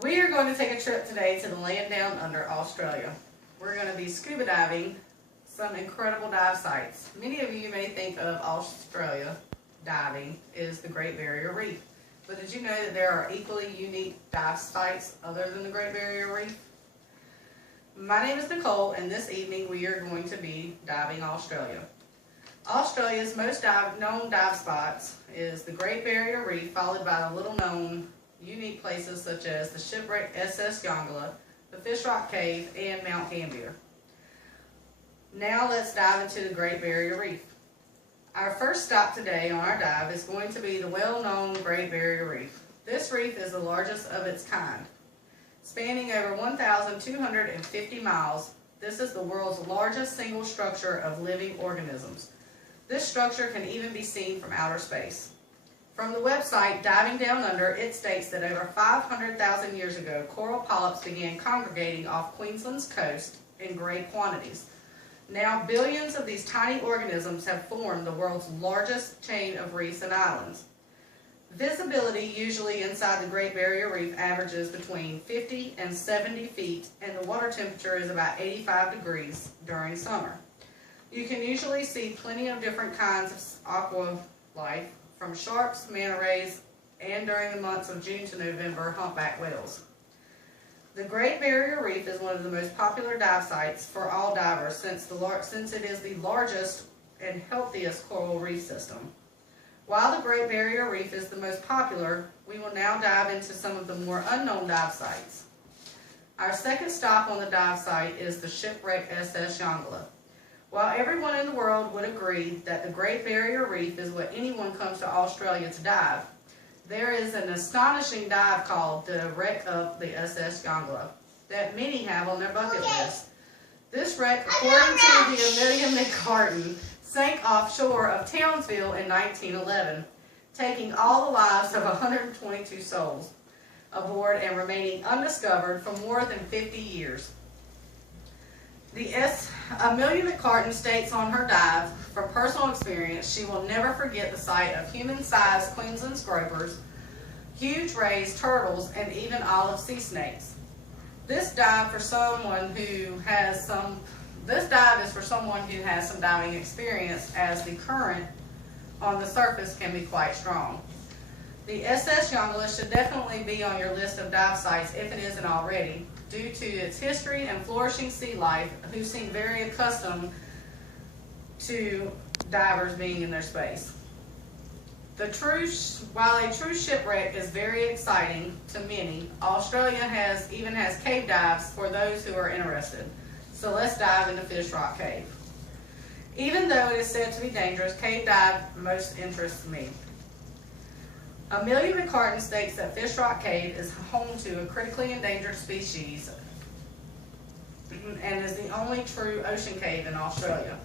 We are going to take a trip today to the land down under Australia. We're going to be scuba diving some incredible dive sites. Many of you may think of Australia diving as the Great Barrier Reef. But did you know that there are equally unique dive sites other than the Great Barrier Reef? My name is Nicole, and this evening we are going to be diving Australia. Australia's most known dive spots is the Great Barrier Reef, followed by the little known unique places such as the shipwrecked SS Yongala, the Fish Rock Cave, and Mount Gambier. Now let's dive into the Great Barrier Reef. Our first stop today on our dive is going to be the well-known Great Barrier Reef. This reef is the largest of its kind. Spanning over 1,250 miles, this is the world's largest single structure of living organisms. This structure can even be seen from outer space. From the website Diving Down Under, it states that over 500,000 years ago, coral polyps began congregating off Queensland's coast in great quantities. Now, billions of these tiny organisms have formed the world's largest chain of reefs and islands. Visibility usually inside the Great Barrier Reef averages between 50 and 70 feet, and the water temperature is about 85 degrees during summer. You can usually see plenty of different kinds of aqua life, from sharks, manta rays, and during the months of June to November, humpback whales. The Great Barrier Reef is one of the most popular dive sites for all divers since it is the largest and healthiest coral reef system. While the Great Barrier Reef is the most popular, we will now dive into some of the more unknown dive sites. Our second stop on the dive site is the shipwrecked SS Yongala. While everyone in the world would agree that the Great Barrier Reef is what anyone comes to Australia to dive, there is an astonishing dive called the wreck of the SS Yongala that many have on their bucket list. This wreck, according to the Amelia McCartan, sank offshore of Townsville in 1911, taking all the lives of 122 souls aboard and remaining undiscovered for more than 50 years. Amelia McCartan states on her dive, from personal experience, she will never forget the sight of human-sized Queensland gropers, huge rays, turtles, and even olive sea snakes. This dive is for someone who has some diving experience, as the current on the surface can be quite strong. The SS Yongala should definitely be on your list of dive sites if it isn't already, due to its history and flourishing sea life, who seem very accustomed to divers being in their space. While a true shipwreck is very exciting to many, Australia even has cave dives for those who are interested. So let's dive into Fish Rock Cave. Even though it is said to be dangerous, cave dive most interests me. Amelia McCartan states that Fish Rock Cave is home to a critically endangered species and is the only true ocean cave in Australia.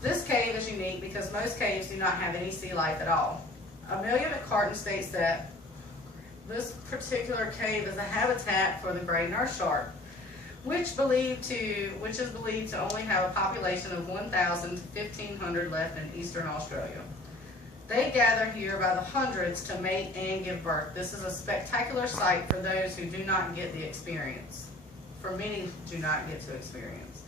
This cave is unique because most caves do not have any sea life at all. Amelia McCartan states that this particular cave is a habitat for the gray nurse shark, which is believed to only have a population of 1,000 to 1,500 left in eastern Australia. They gather here by the hundreds to mate and give birth. This is a spectacular sight for those who do not get the experience. For many do not get to experience.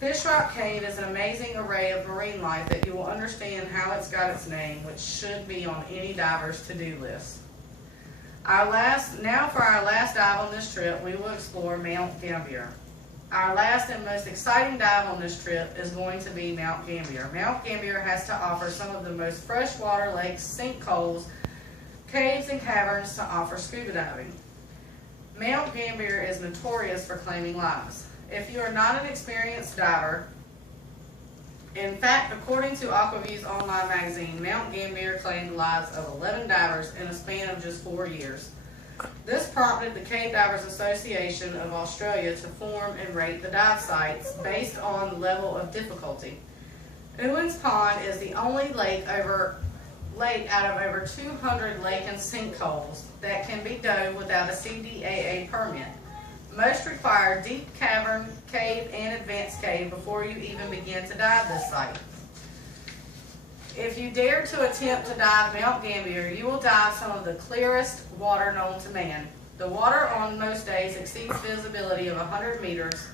Fish Rock Cave is an amazing array of marine life that you will understand how it's got its name, which should be on any diver's to-do list. Now for our last dive on this trip, we will explore Mount Gambier. Our last and most exciting dive on this trip is going to be Mount Gambier. Mount Gambier has to offer some of the most freshwater lakes, sinkholes, caves, and caverns to offer scuba diving. Mount Gambier is notorious for claiming lives. If you are not an experienced diver, in fact, according to Aquaview's online magazine, Mount Gambier claimed the lives of 11 divers in a span of just 4 years. This prompted the Cave Divers Association of Australia to form and rate the dive sites based on the level of difficulty. Owens Pond is the only lake out of over 200 lake and sinkholes that can be dove without a CDAA permit. Most require deep cavern, cave, and advanced cave before you even begin to dive this site. If you dare to attempt to dive Mount Gambier, you will dive some of the clearest water known to man. The water on most days exceeds visibility of 100 meters.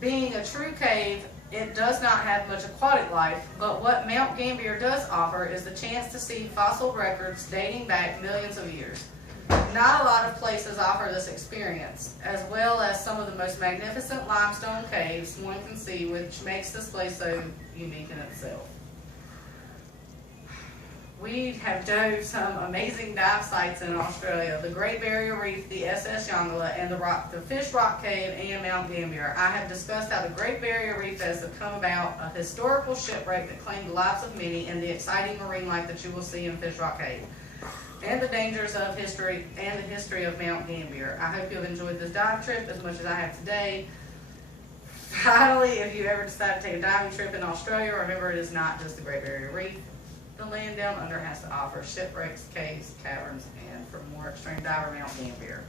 Being a true cave, it does not have much aquatic life, but what Mount Gambier does offer is the chance to see fossil records dating back millions of years. Not a lot of places offer this experience, as well as some of the most magnificent limestone caves one can see, which makes this place so unique in itself. We have dove some amazing dive sites in Australia: the Great Barrier Reef, the SS Yongala, and the Fish Rock Cave, and Mount Gambier. I have discussed how the Great Barrier Reef has come about, a historical shipwreck that claimed the lives of many, and the exciting marine life that you will see in Fish Rock Cave, and the dangers of history and the history of Mount Gambier. I hope you've enjoyed this dive trip as much as I have today. Finally, if you ever decide to take a diving trip in Australia, remember it is not just the Great Barrier Reef. The land down under has to offer shipwrecks, caves, caverns, and for more extreme diver, Mount Gambier.